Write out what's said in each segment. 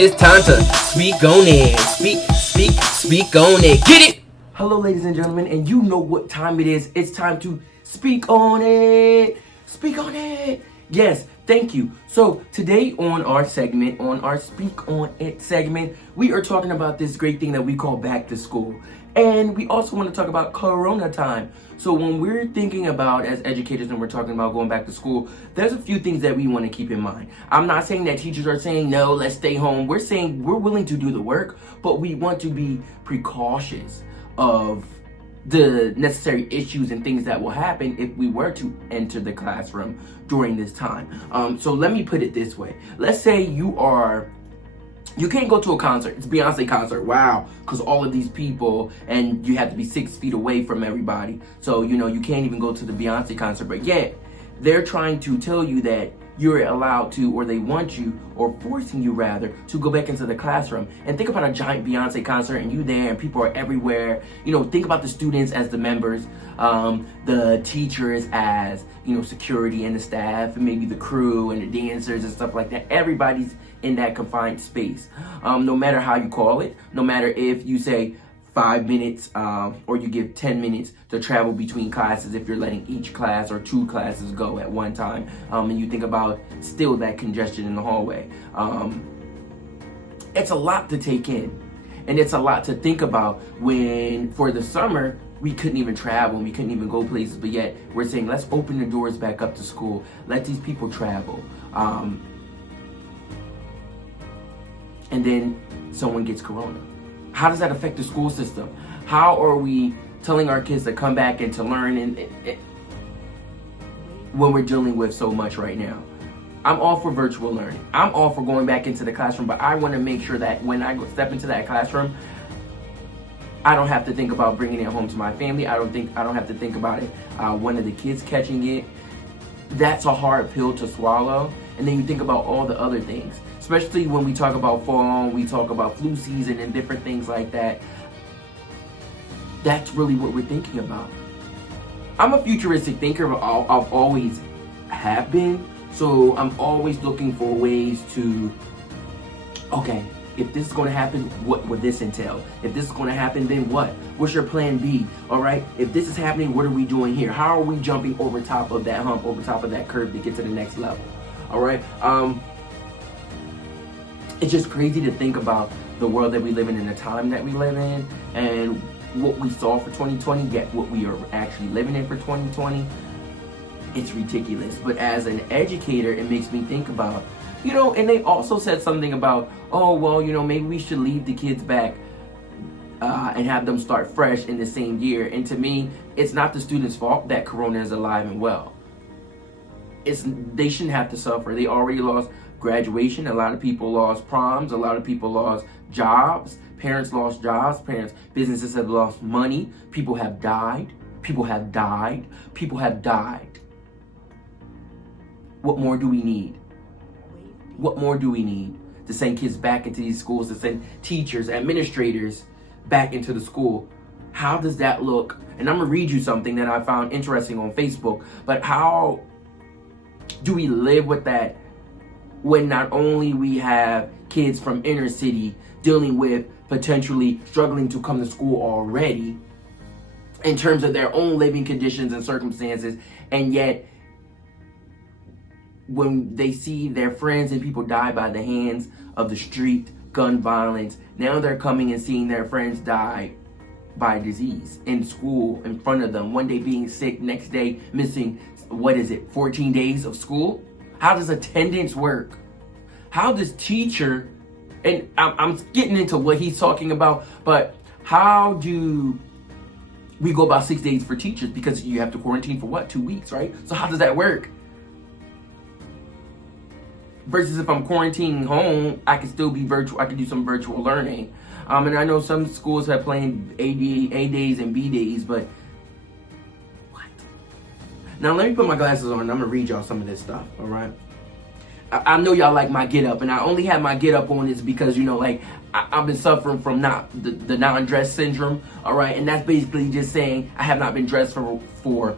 It's time to speak on it. Speak on it. Get it! Hello, ladies and gentlemen, and you know what time it is. It's time to speak on it. Speak on it. Yes, thank you. So today on our segment, on our Speak On It segment, we are talking about this great thing that we call back to school. And we also want to talk about Corona time. So when we're thinking about, as educators, and we're talking about going back to school, there's a few things that we want to keep in mind. I'm not saying that teachers are saying, no, let's stay home. We're saying we're willing to do the work, but we want to be precautious of the necessary issues and things that will happen if we were to enter the classroom during this time. So let me put it this way. Let's say you can't go to a concert. It's a Beyonce concert. Wow. Because all of these people, and you have to be 6 feet away from everybody. So, you can't even go to the Beyonce concert. But yet, they're trying to tell you that you're allowed to, or they want you, or forcing you rather, to go back into the classroom. And think about a giant Beyonce concert and you there and people are everywhere. Think about the students as the members, the teachers as, security and the staff, and maybe the crew and the dancers and stuff like that. Everybody's in that confined space. No matter how you call it, no matter if you say 5 minutes or you give 10 minutes to travel between classes, if you're letting each class or 2 classes go at one time, and you think about still that congestion in the hallway. It's a lot to take in, and it's a lot to think about when for the summer we couldn't even travel, we couldn't even go places, but yet we're saying let's open the doors back up to school, let these people travel. And then someone gets corona. How does that affect the school system? How are we telling our kids to come back and to learn when we're dealing with so much right now? I'm all for virtual learning. I'm all for going back into the classroom, but I want to make sure that when I step into that classroom, I don't have to think about bringing it home to my family. I don't have to think about it, one of the kids catching it. That's a hard pill to swallow. And then you think about all the other things, especially when we talk about fall, we talk about flu season and different things like that. That's really what we're thinking about. I'm a futuristic thinker, but I've always have been. So I'm always looking for ways to, okay, if this is going to happen, what would this entail? If this is going to happen, then what? What's your plan B? All right. If this is happening, what are we doing here? How are we jumping over top of that hump, over top of that curve to get to the next level? All right. It's just crazy to think about the world that we live in and the time that we live in and what we saw for 2020, yet what we are actually living in for 2020. It's ridiculous. But as an educator, it makes me think about, and they also said something about, oh, well, maybe we should leave the kids back and have them start fresh in the same year. And to me, it's not the students' fault that Corona is alive and well. They shouldn't have to suffer. They already lost graduation. A lot of people lost proms. A lot of people lost jobs. Parents lost jobs. Businesses have lost money. People have died. People have died. What more do we need? What more do we need to send kids back into these schools, to send teachers, administrators back into the school? How does that look? And I'm going to read you something that I found interesting on Facebook. But how do we live with that when not only we have kids from inner city dealing with potentially struggling to come to school already in terms of their own living conditions and circumstances, and yet when they see their friends and people die by the hands of the street, gun violence, now they're coming and seeing their friends die by disease in school in front of them, one day being sick, next day missing 14 days of school? How does attendance work? How does teacher, and I'm getting into what he's talking about, but how do we go about 6 days for teachers? Because you have to quarantine for 2 weeks, right? So how does that work? Versus if I'm quarantining home, I can still be virtual. I can do some virtual learning. And I know some schools have planned A days and B days, but what? Now let me put my glasses on and I'm gonna read y'all some of this stuff, all right? I know y'all like my get up, and I only have my get up on is because, I've been suffering from the non-dress syndrome, all right? And that's basically just saying I have not been dressed for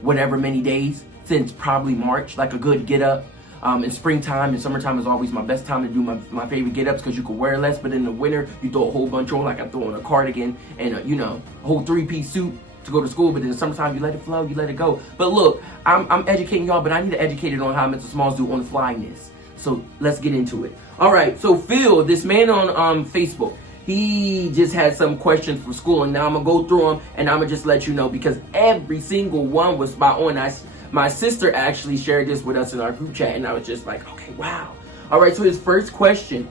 whatever many days since probably March, like a good get up. In springtime and summertime is always my best time to do my favorite get-ups because you can wear less. But in the winter, you throw a whole bunch on, like I throw on a cardigan and a whole 3-piece suit to go to school. But in the summertime, you let it flow, you let it go. But look, I'm educating y'all, but I need to educate it on how Mr. Smalls do on the flyness. So let's get into it. All right, so Phil, this man on Facebook, he just had some questions for school, and now I'm gonna go through them, and I'm gonna just let you know because every single one was spot on. My sister actually shared this with us in our group chat, and I was just like, okay, wow. All right, so his first question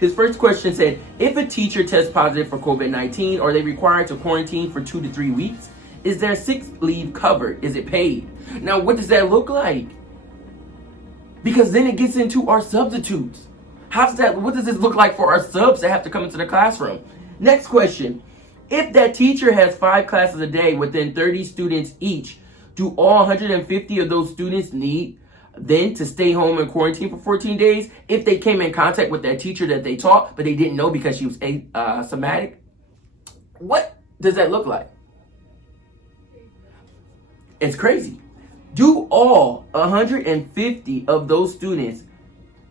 said, if a teacher tests positive for COVID-19, are they required to quarantine for 2 to 3 weeks? Is their sick leave covered? Is it paid? Now, what does that look like? Because then it gets into our substitutes. What does this look like for our subs that have to come into the classroom? Next question. If that teacher has 5 classes a day within 30 students each, do all 150 of those students need then to stay home and quarantine for 14 days if they came in contact with that teacher that they taught, but they didn't know because she was asymptomatic? What does that look like? It's crazy. Do all 150 of those students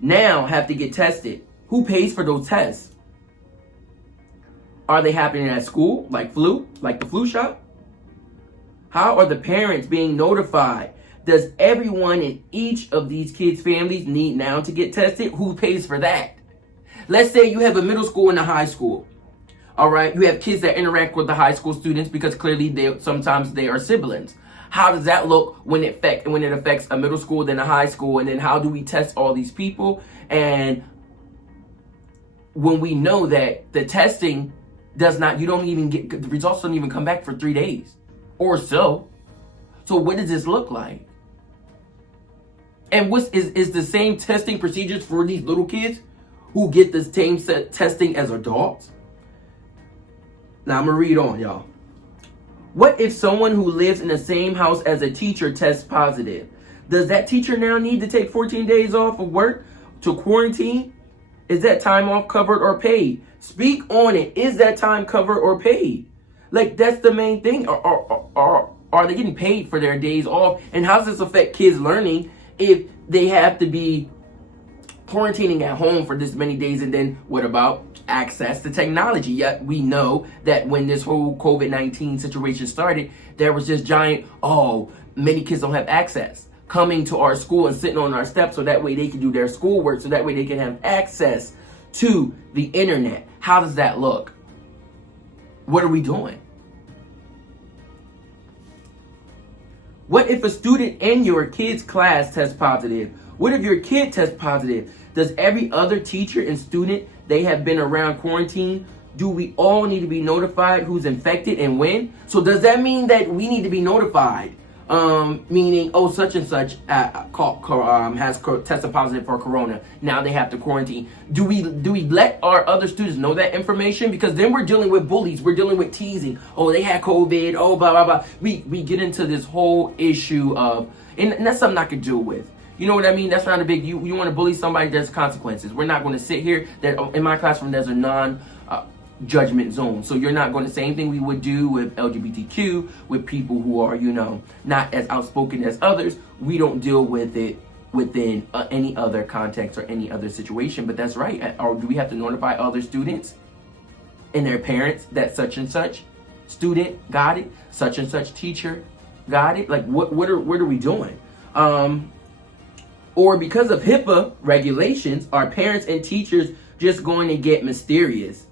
now have to get tested? Who pays for those tests? Are they happening at school, like the flu shot? How are the parents being notified? Does everyone in each of these kids' families need now to get tested? Who pays for that? Let's say you have a middle school and a high school. All right, you have kids that interact with the high school students because clearly sometimes they are siblings. How does that look when it affects a middle school, then a high school, and then how do we test all these people? And when we know that the testing the results don't even come back for 3 days or so. So what does this look like? And is the same testing procedures for these little kids who get the same testing as adults? Now I'm gonna read on, y'all. What if someone who lives in the same house as a teacher tests positive? Does that teacher now need to take 14 days off of work to quarantine? Is that time off covered or paid? Speak on it. Is that time covered or paid? Like, that's the main thing. Are they getting paid for their days off? And how does this affect kids' learning if they have to be quarantining at home for this many days? And then what about access to technology? Yet we know that when this whole COVID-19 situation started, there was this giant, many kids don't have access coming to our school and sitting on our steps so that way they can do their schoolwork, so that way they can have access to the internet. How does that look? What are we doing? What if a student in your kid's class tests positive? What if your kid tests positive? Does every other teacher and student they have been around quarantine, do we all need to be notified who's infected and when? So does that mean that we need to be notified? Meaning, such and such has tested positive for corona. Now they have to quarantine. Do we let our other students know that information? Because then we're dealing with bullies. We're dealing with teasing. They had COVID. Blah, blah, blah. We get into this whole issue of, and that's something I could deal with. You know what I mean? That's not a big, you want to bully somebody, there's consequences. We're not going to sit here, in my classroom, there's a non-judgment zone. So you're not going to say anything we would do with LGBTQ, with people who are, not as outspoken as others. We don't deal with it within any other context or any other situation. But that's right. Or do we have to notify other students and their parents that such and such student got it, such and such teacher got it? Like, what are we doing? Or because of HIPAA regulations, are parents and teachers just going to get mysterious?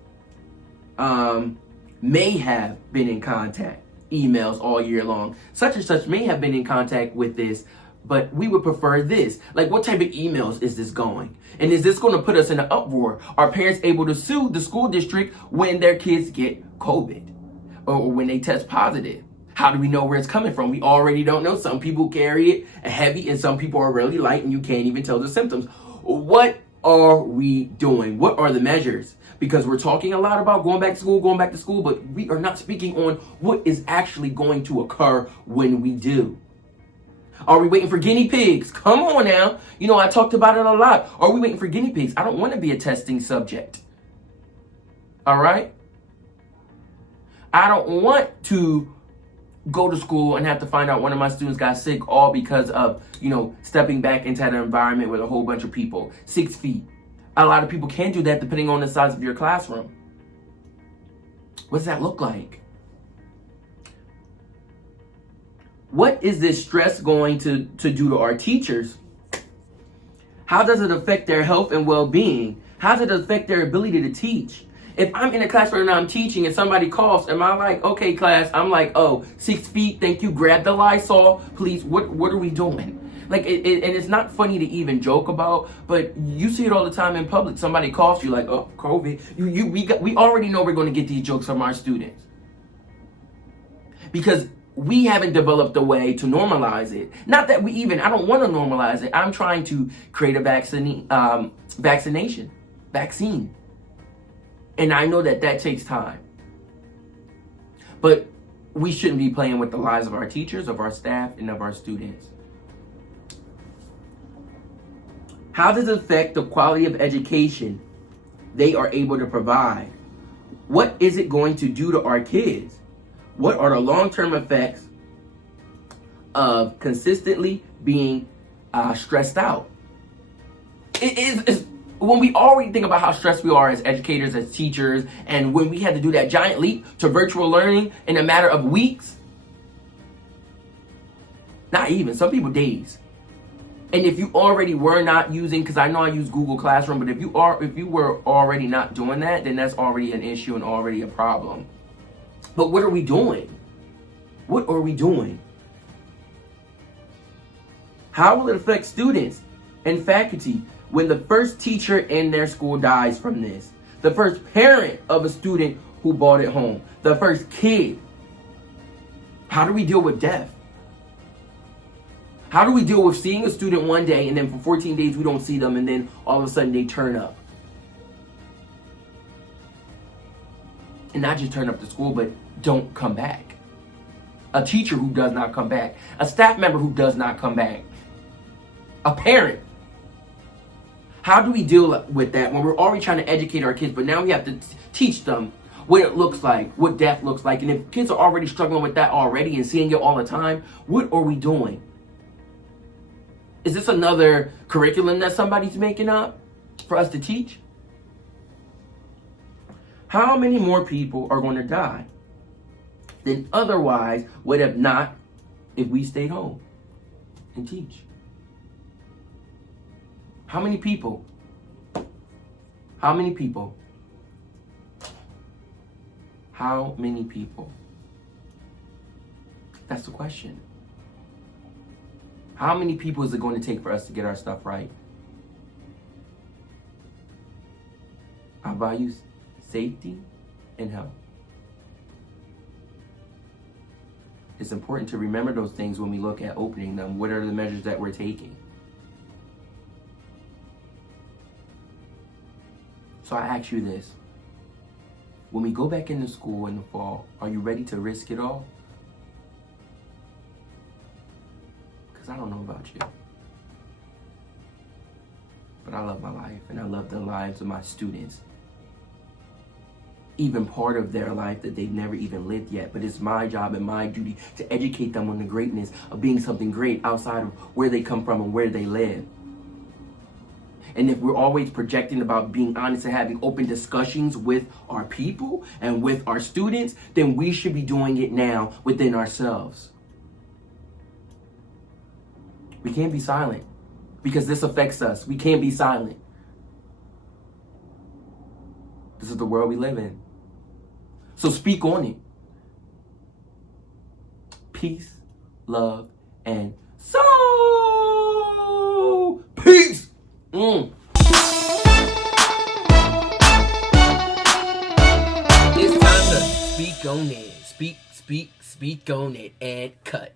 May have been in contact, emails all year long. Such and such may have been in contact with this, but we would prefer this. Like, what type of emails is this going? And is this going to put us in an uproar? Are parents able to sue the school district when their kids get COVID or when they test positive? How do we know where it's coming from? We already don't know. Some people carry it heavy and some people are really light and you can't even tell the symptoms. What are we doing? What are the measures? Because we're talking a lot about going back to school, but we are not speaking on what is actually going to occur when we do. Are we waiting for guinea pigs? Come on now. I talked about it a lot. Are we waiting for guinea pigs? I don't want to be a testing subject. All right? I don't want to go to school and have to find out one of my students got sick, all because of, stepping back into an environment with a whole bunch of people. 6 feet. A lot of people can do that depending on the size of your classroom. What does that look like? What is this stress going to do to our teachers? How does it affect their health and well-being? How does it affect their ability to teach? If I'm in a classroom and I'm teaching and somebody coughs, am I like, okay, class, I'm like, 6 feet, thank you, grab the Lysol, please, what are we doing? Like, and it's not funny to even joke about, but you see it all the time in public. Somebody coughs, you're like, oh, COVID. We already know we're going to get these jokes from our students. Because we haven't developed a way to normalize it. Not that I don't want to normalize it. I'm trying to create a vaccine. And I know that takes time. But we shouldn't be playing with the lives of our teachers, of our staff, and of our students. How does it affect the quality of education they are able to provide? What is it going to do to our kids? What are the long-term effects of consistently being stressed out? It's when we already think about how stressed we are as educators, as teachers, and when we had to do that giant leap to virtual learning in a matter of weeks, not even, some people days. And if you already were not using, because I know I use Google Classroom, but if you were already not doing that, then that's already an issue and already a problem. But what are we doing? What are we doing? How will it affect students and faculty when the first teacher in their school dies from this? The first parent of a student who brought it home? The first kid? How do we deal with death? How do we deal with seeing a student one day and then for 14 days we don't see them and then all of a sudden they turn up? And not just turn up to school, but don't come back. A teacher who does not come back. A staff member who does not come back. A parent. How do we deal with that when we're already trying to educate our kids, but now we have to teach them what it looks like, what death looks like. And if kids are already struggling with that already and seeing it all the time, what are we doing? Is this another curriculum that somebody's making up for us to teach? How many more people are going to die than otherwise would have not if we stayed home and teach? How many people? How many people? How many people? That's the question. How many people is it going to take for us to get our stuff right? I value safety and health. It's important to remember those things when we look at opening them. What are the measures that we're taking? So I ask you this. When we go back into school in the fall, are you ready to risk it all? Because I don't know about you. But I love my life and I love the lives of my students. Even part of their life that they've never even lived yet. But it's my job and my duty to educate them on the greatness of being something great outside of where they come from and where they live. And if we're always projecting about being honest and having open discussions with our people and with our students, then we should be doing it now within ourselves. We can't be silent because this affects us. We can't be silent. This is the world we live in. So speak on it. Peace, love, and so peace. It's time to speak on it. Speak on it and cut.